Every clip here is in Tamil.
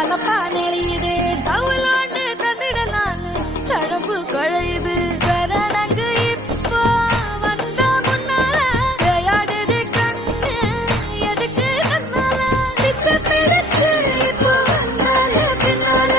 கலப்பா நெளியுது தவுலாண்டு தந்திடலான்னு தடம்பு குழையுது கரணங்கு இப்போ வந்த முன்னால விளையாடுது கண்ணு எதுக்கு கண்ணால பித்து பிடிச்சு இப்போ வந்தால பின்னால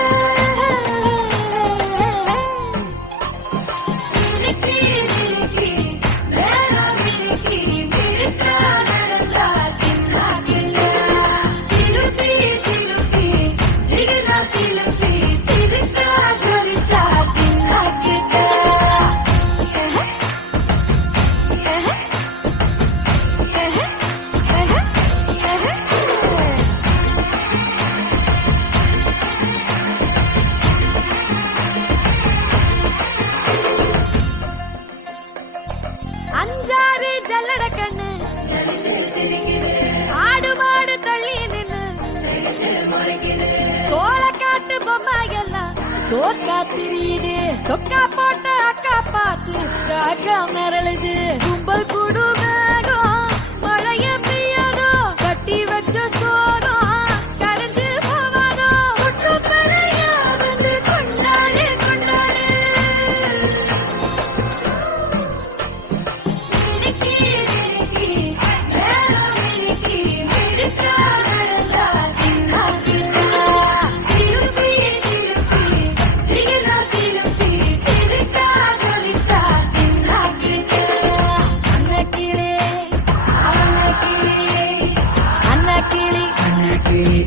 அஞ்சாறு ஜல்லட கண்ணு ஆடு மாடு தள்ளி நின்னு கோலக்காட்டு பொம்மைகள்லாம் சோக்கா திரியுது சொக்கா போட்ட அக்கா பார்த்து காக்கா மிரளுது கும்பல் குடு மேகம் மழைய பெய்யாதோ கட்டி வச்ச சோகம் கடைஞ்சு போவாதோ வந்து கொண்டாடு கொண்டாடு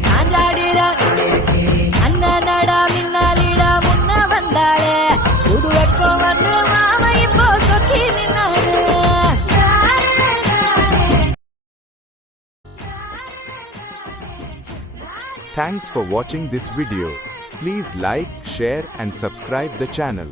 சாஞ்சாடிரா அண்ணனடா மின்னாலிடா முன்ன வந்தாளே புது வெக்கம் வந்து மாமா இப்போ சொக்கி நின்னாரு. Thanks for watching this video. Please like, share and subscribe the channel.